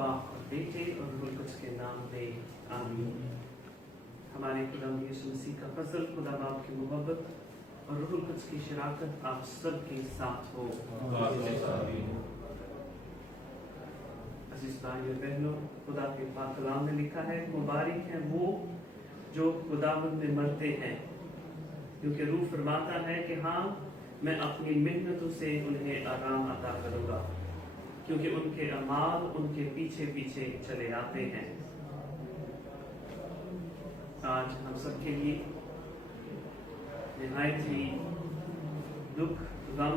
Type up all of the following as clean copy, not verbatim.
बाप और बेटे और रूह कुछ के नाम में आमीन। हमारे खुदा यीशु मसीह का फजल, खुदा बाप की मोहब्बत और रूह कुछ की शराकत आप सब के साथ हो। अजीज भाइयों बहनों, खुदा के पाक कलाम में लिखा है, मुबारक हैं वो जो खुदावंद में मरते हैं, क्योंकि रूह फरमाता है कि हाँ, मैं अपनी मेहनतों से उन्हें आराम अता करूंगा, क्योंकि उनके अमाल उनके पीछे पीछे चले आते हैं। आज हम सबके लिए निहायत ही दुख, गम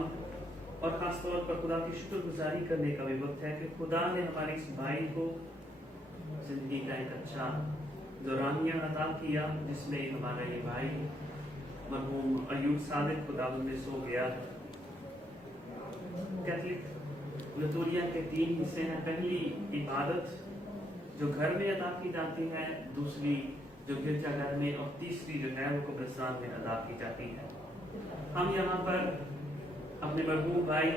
और खास तौर पर खुदा की शुक्रगुजारी करने का भी वक्त है कि खुदा ने हमारे इस भाई को जिंदगी का एक अच्छा दौरानिया अता किया, जिसमें हमारा ये भाई मरहूम अयूब सादिक खुदावंद में सो गया। कैथलिक लितुरिया के 3 हिस्से हैं। पहली इबादत जो घर में अदा की जाती है, दूसरी जो गिरजाघर में, और तीसरी जो है वो कब्रिस्तान में अदा की जाती है। हम यहाँ पर अपने मरहूम भाई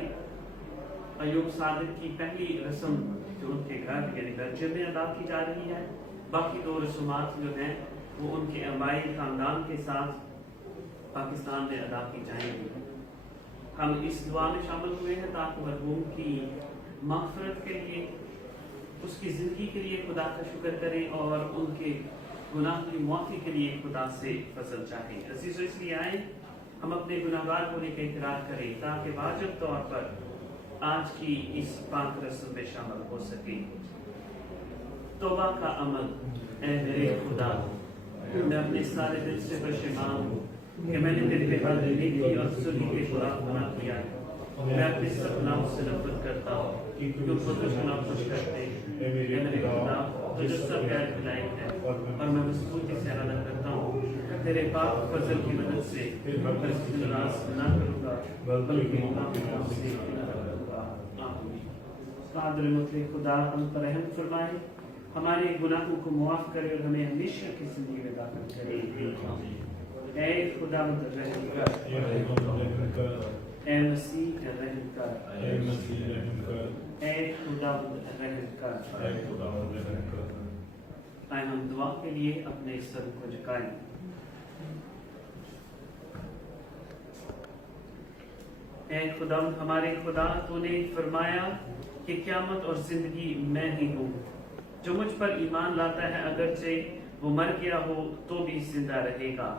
अयूब सादिक की पहली रस्म जो उनके घर यानी गर्जे में अदा की जा रही है, बाकी 2 रस्मात जो हैं वो उनके अम्बाई खानदान के साथ पाकिस्तान में अदा की जाएंगी। हम इस दुआ में शामिल हुए हैं ताकि मरहूम की मग़फ़िरत के लिए, उसकी ज़िंदगी के लिए खुदा का शुक्र करें और उनके गुनाह की माफ़ी के लिए खुदा से फजल चाहें। अज़ीज़ों, इसलिए आए हम अपने गुनाहगार होने का इकरार करें ताकि वाजिब तौर पर आज की इस पाक रस्म में शामिल हो सके। तौबा का अमल। ऐ मेरे खुदा, मैं अपने सारे दिल से पशेमान हूँ कि मैंने तेरे बेहद नेकी और सुलह के खिलाफ गुनाह किया है। मैं अपने सब गुनाहों से नफरत करता हूँ क्योंकि तुझको नाखुश करते हैं। ऐ मेरे खुदा, तुझे सब गैर खिलायक है और मैं मजबूती से इरादा करता हूँ तेरे पाक फजल की मदद से नाराज न करूँगा, बल्कि कादिर मुतलक खुदा हम पर रहम फरमाए, हमारे गुनाहों को मुआफ करे और हमें हमेशा की जिंदगी में दाखिल करे। ऐ खुदा रहम कर, ऐ मसीह रहम कर, ऐ खुदा रहम कर। आए हम दुआ के लिए अपने सर को झुकाएं। ऐ खुदा, हमारे खुदा, तूने फरमाया कि क़यामत और जिंदगी मैं ही हूँ। जो मुझ पर ईमान लाता है अगरचे वो मर गया हो तो भी जिंदा रहेगा।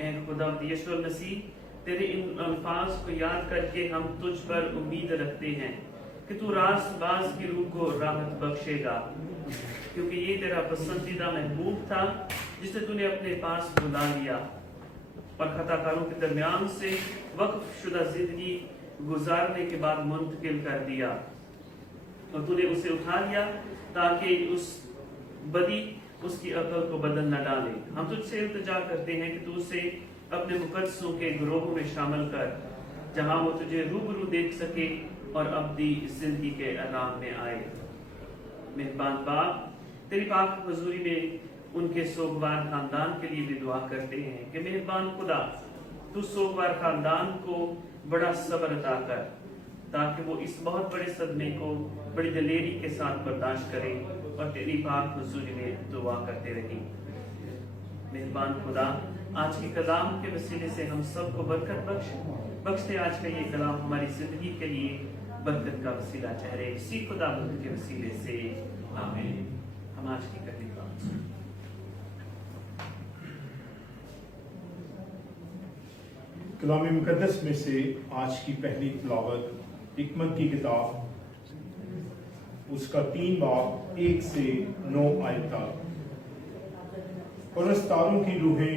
ऐ खुदा यीशु मसीह, तेरे इन अल्फाज को याद करके हम तुझ पर उम्मीद रखते हैं कि तू रास्तबाज की रूह को राहत बख्शेगा, क्योंकि ये तेरा पसंदीदा महबूब था जिसे तूने अपने पास बुला लिया और खताकारों के दरमियान से वक्फ शुदा जिंदगी गुजारने के बाद मुंतकिल कर दिया, और तूने उसे उठा लिया ताकि उस बदी उसकी अकल को बदल न डाले। हम तुझसे इल्तिजा करते हैं कि तू उसे अपने मुकद्दसों के ग्रोह में शामिल कर, जहां वो तुझे रूबरू देख सके और अब्दी जिंदगी के आराम में आए। मेहरबान बाप, तेरी पाक हुजूरी में उनके सोगवार खानदान के लिए भी दुआ करते हैं कि मेहरबान खुदा, तू सोगवार खानदान को बड़ा सब्र अता कर ताकि वो इस बहुत बड़े सदमे को बड़ी दलेरी के साथ बर्दाश्त करें और तेरी पाक हुजूरी में दुआ करते रहें। मेहरबान खुदा, आज के कलाम के वसीले से हम सबको बरकत बख्शते। आज का ये कलाम हमारी जिंदगी के लिए बरकत का वसीला ठहरे, इसी खुदा के वसीले से आमीन। हम आज की पहली बात कलाम मुकद्दस में से आज की पहली तिलावत हिकमत की किताब, उसका 3 बाब 1 से 9 आयत तक। परस्तारों की रूहें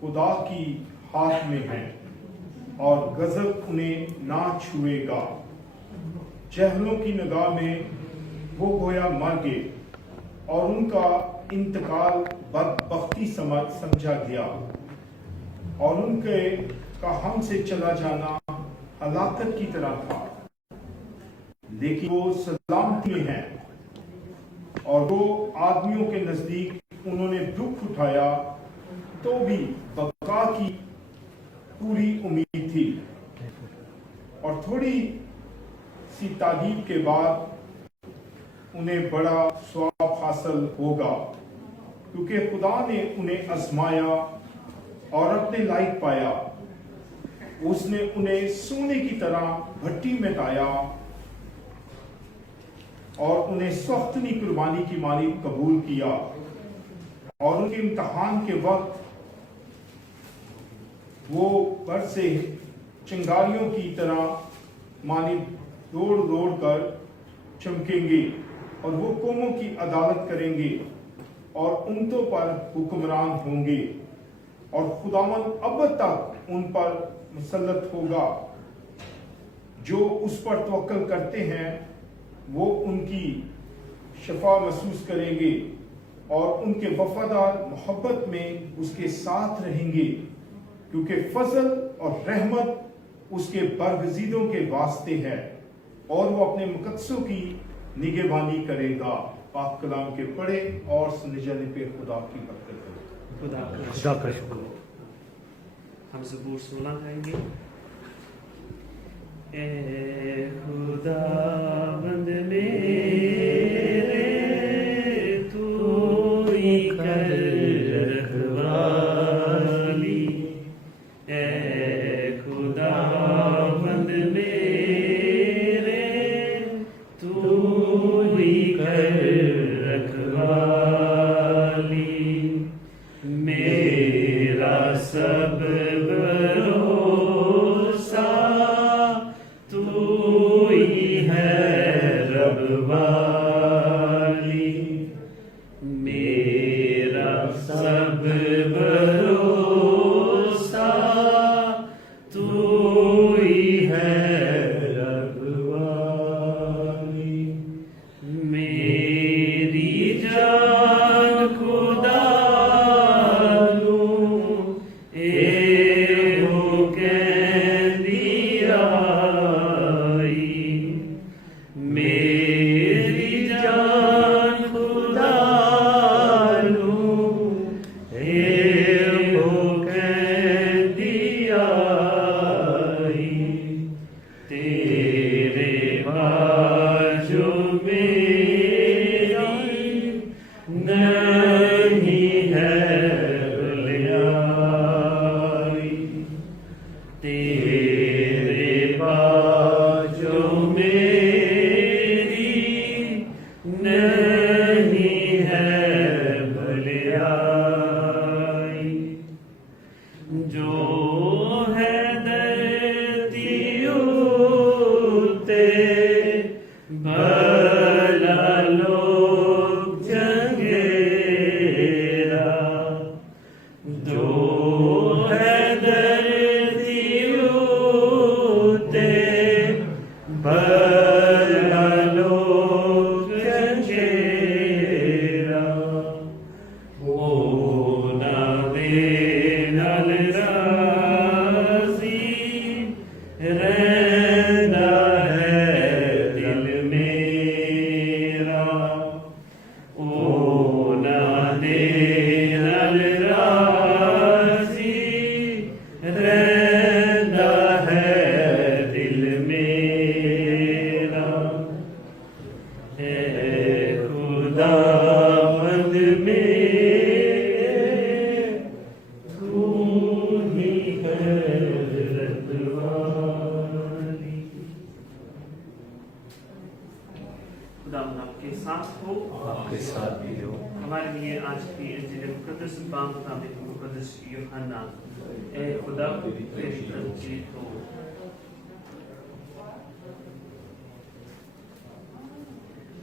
खुदा की हाथ में हैं और गजब उन्हें ना छुएगा। जहलों की निगाह में वो गोया मर गए और उनका इंतकाल बदबख्ती समझा गया और उनके का हमसे चला जाना हलाकत की तरह था। लेकिन वो सलामती में हैं और वो आदमियों के नजदीक उन्होंने दुख उठाया तो भी बका की पूरी उम्मीद थी। और थोड़ी सी तादीब के बाद उन्हें बड़ा स्वाब हासिल होगा, क्योंकि खुदा ने उन्हें आजमाया और अपने लायक पाया। उसने उन्हें सोने की तरह भट्टी में लाया और उन्हें सख्तनी कुर्बानी की मालिक कबूल किया, और उनके इम्तहान के वक्त वो बर से चिंगारियों की तरह मालिक दौड़ दौड़ कर चमकेंगे, और वो कौमों की अदालत करेंगे और उम्मतों पर हुक्मरान होंगे, और खुदावंद अब तक उन पर मुसल्लत होगा। जो उस पर तवक्कल करते हैं वो उनकी शफा महसूस करेंगे, और उनके वफादार मोहब्बत में उसके साथ रहेंगे, क्योंकि फजल और रहमत उसके बरगजीदों के वास्ते है, और वो अपने मुकद्दसों की निगहबानी करेगा। पाक कलाम के पढ़े और सुने जाने पे खुदा की बरकत हो। खुदा का शुक्र। हम ज़बूर 16 गाएंगे। ए खुदावंद मेरे, तू ही कर रखवाली। ए खुदावंद मेरे, तू ही कर रखवाली। मेरा सब भरोसा तू ही है रब वाली। मेरा सब भरोसा तू ही है रब वाली। मेरी जान खुदा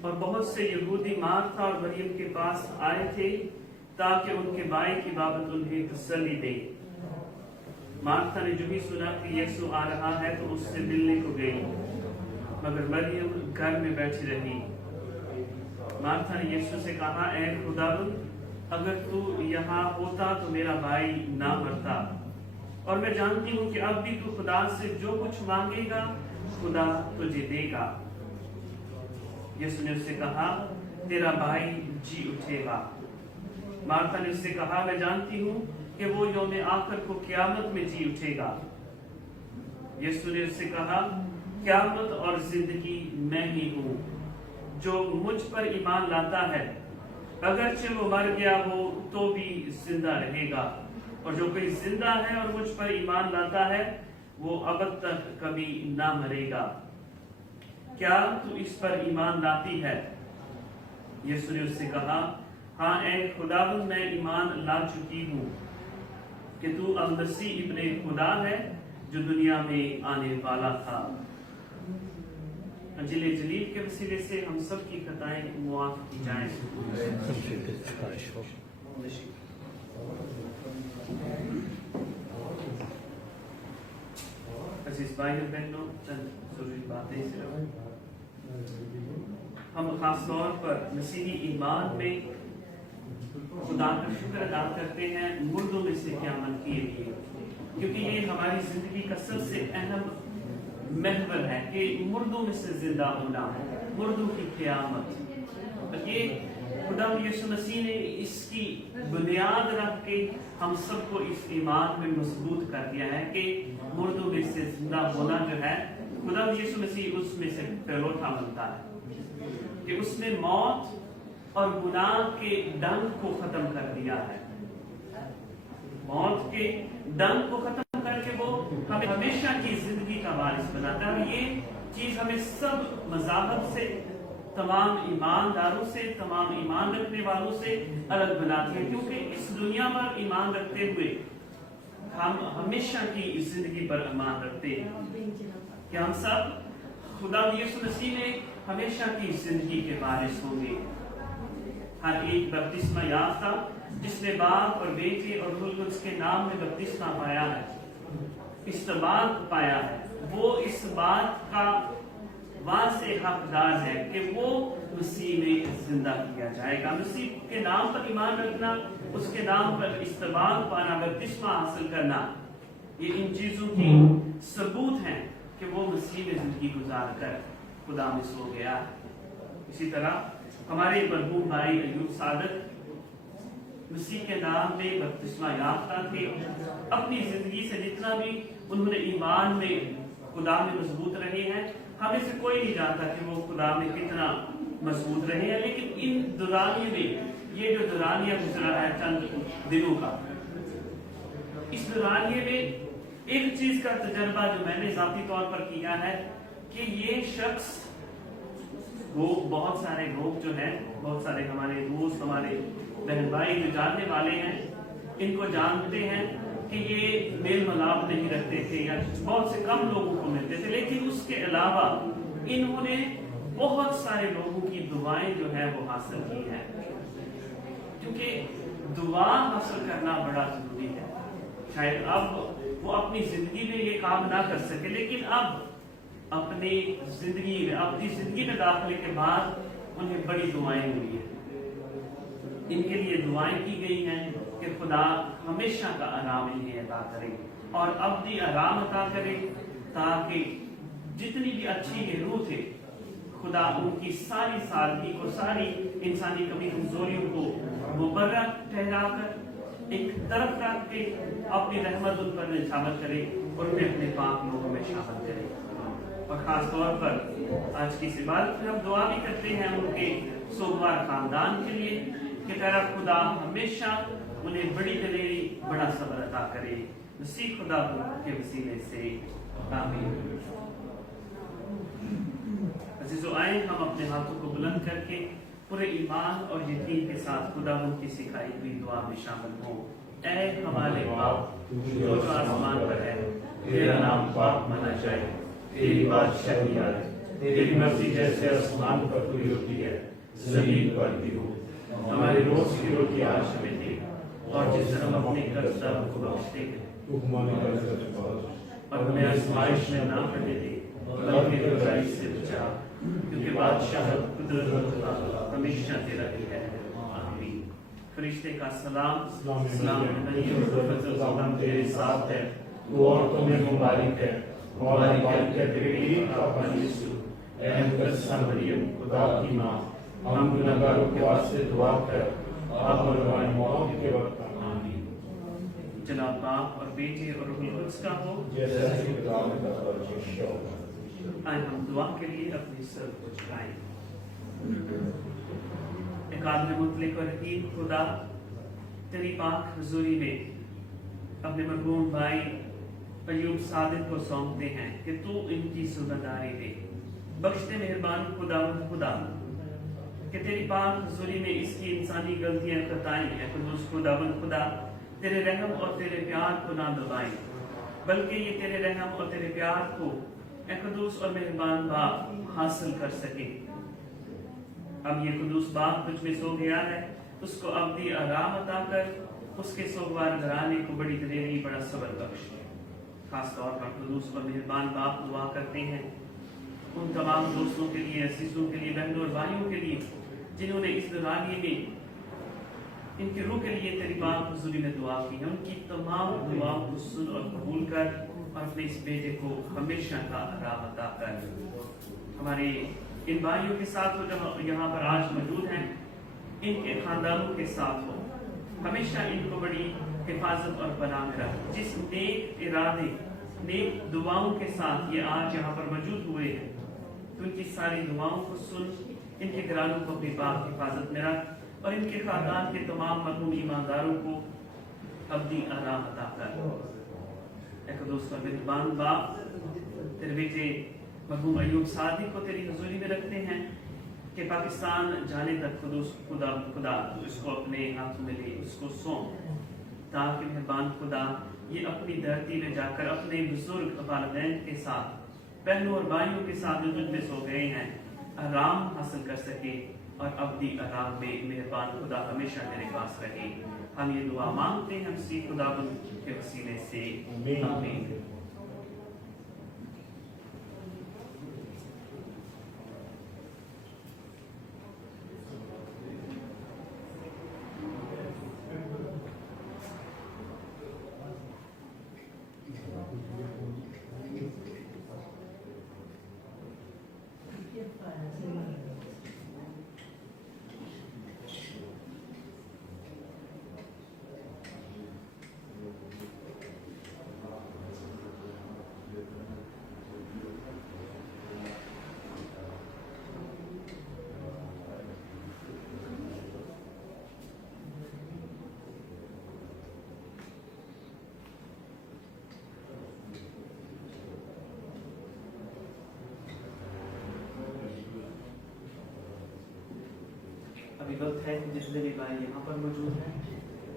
और बहुत से यहूदी मार्था और मरियम के पास आए थे ताकि उनके भाई की बाबत उन्हें तसल्ली दे। मार्था ने जो ही सुना कि यीशु आ रहा है तो उससे मिलने को गई, मगर मरियम घर में बैठी रही। मार्था ने यीशु से कहा, ऐ खुदावंद, अगर तू यहाँ होता तो मेरा भाई ना मरता। और मैं जानती हूँ कि अब भी तू खुदा से जो कुछ मांगेगा खुदा तुझे देगा। यीशु ने उससे कहा, तेरा भाई जी उठेगा। मार्था ने उससे कहा, मैं जानती हूँ कि वो यौम आखिर को क़यामत में जी उठेगा। यीशु ने उससे कहा, क़यामत और जिंदगी मैं ही हूँ। जो मुझ पर ईमान लाता है अगरचे वो मर गया हो तो भी जिंदा रहेगा, और जो कोई जिंदा है और मुझ पर ईमान लाता है वो अब तक कभी ना मरेगा। क्या तू इस पर ईमान लाती है? यीशु ने उससे कहा, हाँ ऐ खुदावंद, मैं ईमान ला चुकी हूँ कि तू अब मसीह इब्ने खुदा है जो दुनिया में आने वाला था। अंजिल जलील के वसीले से हम सब की खताएं मुआफ की जाएं। अजीज भाई बहनों, चंद जरूरी बातें सिर्फ हम खास तौर पर मसीही ईमान में खुदा का शुक्र अदा करते हैं मुर्दों में से क़यामत किए लिए, क्योंकि ये हमारी जिंदगी का सबसे अहम महवर है कि मुर्दों में से जिंदा होना, मुर्दों की क़यामत। ये खुदा यीशु मसीह ने इसकी बुनियाद रख के हम सबको इस ईमान में मजबूत कर दिया है कि मुर्दों में से जिंदा होना जो है, खुदा यीशु मसीह उसमें से पहलोठा बनता है कि उसने मौत और गुनाह के डंक को खत्म कर दिया है। मौत के डंक को खत्म करके वो हमें हमेशा की जिंदगी का वारिस बनाता है। ये चीज हमें सब मज़ाहब से, तमाम ईमानदारों से, तमाम ईमान रखने वालों से अलग बनाती है, क्योंकि इस दुनिया पर ईमान रखते हुए हम हमेशा की इस जिंदगी पर ईमान रखते हैं कि हम सब खुदा यीशु मसीह में हमेशा की जिंदगी के वारिस होंगे। हर एक बपतिस्मा याफ्ता जिसने बाप और बेटे और रूह कुद्स के नाम में बपतिस्मा पाया है, इस्तेमाल पाया है, वो इस बात का वासे हकदार है कि वो मसीह में जिंदा किया जाएगा। मसीह के नाम पर ईमान रखना, उसके नाम पर इस्तेमाल पाना, बपतिस्मा हासिल करना, ये इन चीजों की सबूत हैं कि वो मसीह में जिंदगी गुजार कर खुदा में सो गया। इसी तरह हमारे मरहूम भाई अयूब सादत मसीह के नाम में बपतिस्मा याफ्ता थे। अपनी जिंदगी से जितना भी उन्होंने ईमान में खुदा में मजबूत रहे हैं, हमें से कोई नहीं जानता कि वो खुदा में कितना मजबूत रहे हैं, लेकिन इन दुरानियों में, ये जो दुरानिया गुजरा है चंद दिनों का, इस दुरानिये में एक चीज का तजर्बा जो मैंने जाती तौर पर किया है कि ये शख्स, वो बहुत सारे लोग जो हैं, बहुत सारे हमारे दोस्त, हमारे बहन भाई जो जानने वाले हैं, इनको जानते हैं कि ये मेल मिलाप नहीं रखते थे या बहुत से कम लोगों को मिलते थे, लेकिन उसके अलावा इन्होंने बहुत सारे लोगों की दुआएं जो है वो हासिल की है, क्योंकि दुआ हासिल करना बड़ा जरूरी है। शायद अब वो अपनी जिंदगी में ये काम ना कर सके, लेकिन अब अपनी जिंदगी में दाखिले के बाद उन्हें बड़ी दुआएं हुई है। इनके लिए दुआएं की गई हैं कि खुदा हमेशा का आराम इन्हें अता करे और अब्दी आराम अता करे, ताकि जितनी भी अच्छी ये रूह थे, खुदा उनकी सारी सादगी को, सारी इंसानी कमी कमजोरियों को मुबर्रक ठहराकर एक तरफ रख के अपनी रहमत उन पर शामिल करे और उन्हें अपने पाक लोगों में शामिल करे। और खास तौर पर आज की इस इबादत में हम दुआ भी करते हैं उनके सोमवार खानदान के लिए कि तेरा खुदा हमेशा उन्हें बड़ी दलेरी, बड़ा सब्र अता करे, मसीह खुदा के वसीले से आमीन। अज़ीज़ो, आए हम अपने हाथों को बुलंद करके पूरे ईमान और यकीन के साथ खुदावंद की सिखाई हुई दुआ में शामिल हों। ऐ हमारे बाप जो आसमान पर है, तेरा नाम पाक माना जाए, तेरी बादशाही आए, तेरी मर्जी जैसे आसमान पर पूरी होती है जमीन पर भी हो। हमारी रोज की रोटी आज हमें दे, और जिस हम अपने कर्जदारों को बख्शते हैं, और हमें आजमाइश में ना पड़ने दे, बल्कि बुराई से बचा, क्योंकि बादशाह कुदरत हमेशा तेरा ही है। आमीन। फरिश्ते का सलाम सलाम तेरे साथ है, तू औरतों में मुबारक है, मुबारक है तेरे पेट का फल यीशु। ऐ मुकद्दसा मरियम, खुदा की माँ, हम गुनहगारों के वास्ते दुआ कर, आप और हमारी मौत के वक्त। आमीन। जनाब बाप और बेटे और रूह कुद्स का हो, जैसा कि पिता में था और ईश्वर। आए हम दुआ के लिए अपने सर को झुकाएं। एक आदमी मुतलिक और रहीम खुदा तेरी पाक हुजूरी में अपने मरहूम भाई अयूब सादिक को सौंपते हैं कि तू इनकी जिम्मेदारी दे। बख्शते मेहरबान खुदा कि तेरी पाक हुजूरी में इसकी इंसानी गलतियां खताएं हैं खुदा तेरे रहम और तेरे प्यार को ना दबाएं, बल्कि ये तेरे रहम और तेरे प्यार को खुदूस और मेहरबान बाप हासिल कर सके। अब ये खुदूस बाप तुझ में सो गया है, उसको अब्दी आराम अता कर, उसके सोगवार घराने को बड़ी दलेरी बड़ा सबर बख्श। खास तौर पर खुदूस और मेहरबान बाप दुआ करते हैं उन तमाम दोस्तों के लिए, अजीजों के लिए, बहनों और भाइयों के लिए जिन्होंने इस दौरानिए में इनकी रूह के लिए तेरी पाक हुजूरी में दुआ की है। उनकी तमाम दुआओं को सुन और कबूल कर और अपने इस बेटे को हमेशा का आराम अता कर। हमारे इन भाइयों के साथ हो जो यहाँ पर आज मौजूद हैं, इनके खानदानों के साथ हो, हमेशा इनको बड़ी हिफाजत और पनाह में रख। जिस नेक इरादे नेक दुआओं के साथ ये आज यहाँ पर मौजूद हुए हैं, तो उनकी सारी दुआओं को सुन, इनके घरानों को अपनी पाक हिफाजत में रख और इनके खानदान के तमाम मरहूम ईमानदारों को अब्दी आराम अता कर। एक दोस्तों मेहरबान बाप तेरे बेटे मरहूम अयूब सादिक को तेरी हुजूरी में रखते हैं कि पाकिस्तान जाने तक खुदा इसको अपने हाथों में ले, उसको सौंप, ताकि मेहरबान खुदा ये अपनी धरती में जाकर अपने बुजुर्ग वालिदैन के साथ, बहनों और भाइयों के साथ जो तुझ में सो गए हैं, आराम हासिल कर सके और अब्दी आराम में मेहरबान खुदा हमेशा तेरे पास रहे। हम ये दुआ मांगते हैं उसी खुदावंद के वसीले से, आमीन। अभी वक्त है कि जितने भी भाई यहाँ पर मौजूद हैं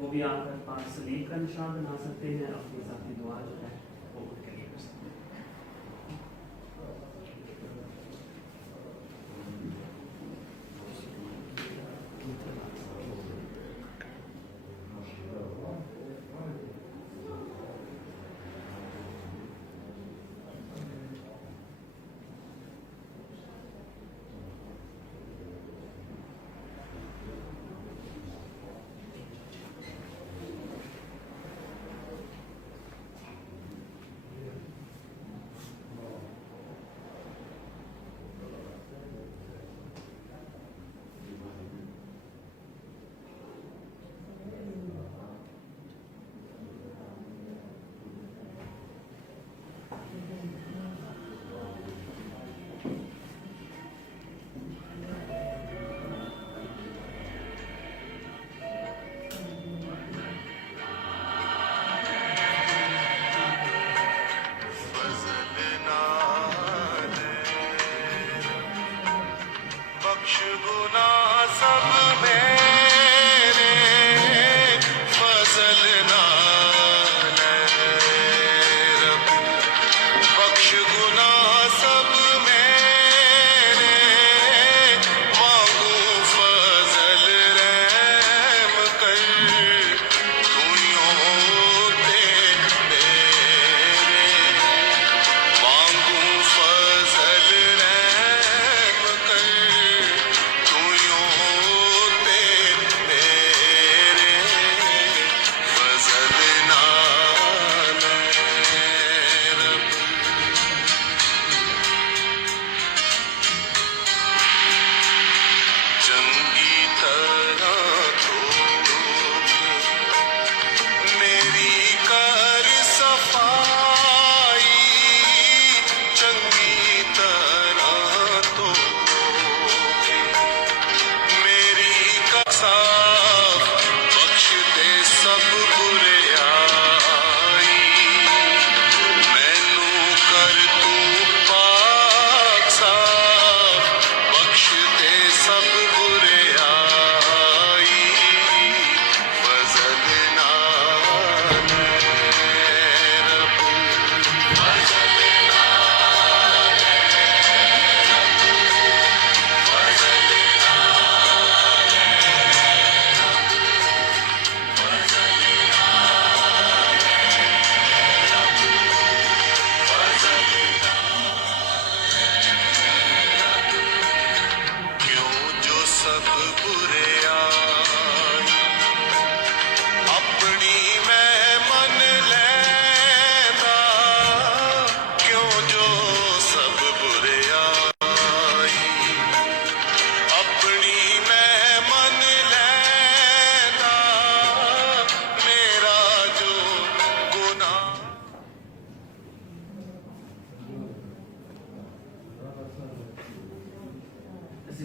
वो भी आकर पाक सलीब का निशान बना सकते हैं, अपनी साथी दुआ जो है वो उनके लिए कर सकते हैं।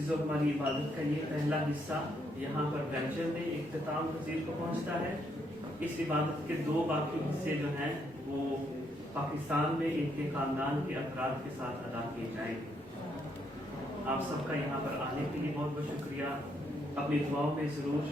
जो हमारी इबादत का ये पहला हिस्सा यहाँ पर वेंचर में इख्तिताम पजीर को पहुँचता है, इस इबादत के दो बाकी हिस्से जो हैं वो पाकिस्तान में इनके खानदान के अफराद के साथ अदा किए जाएंगे। आप सबका यहाँ पर आने के लिए बहुत बहुत शुक्रिया। अपनी दुआओं में ज़रूर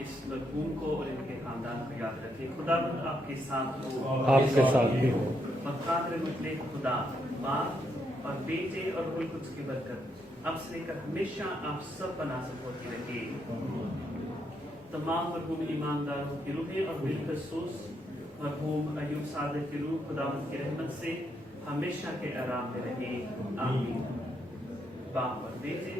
इस मरहूम को और इनके खानदान को याद रखें। खुदावंद आपके साथ हो, आपके साथ भी हो। मकादर मुतले खुदा बाप और बेटे और कुल कुछ की बरकत अब से लेकर हमेशा आप सब पर नाज़िल होती रहे। तमाम मरहूम ईमानदारों की रूहें और बिलखसूस मरहूम अयूब सादिक की रूह खुदावंद की रहमत से हमेशा के आराम में रहे। आमीन। बाप और बेटे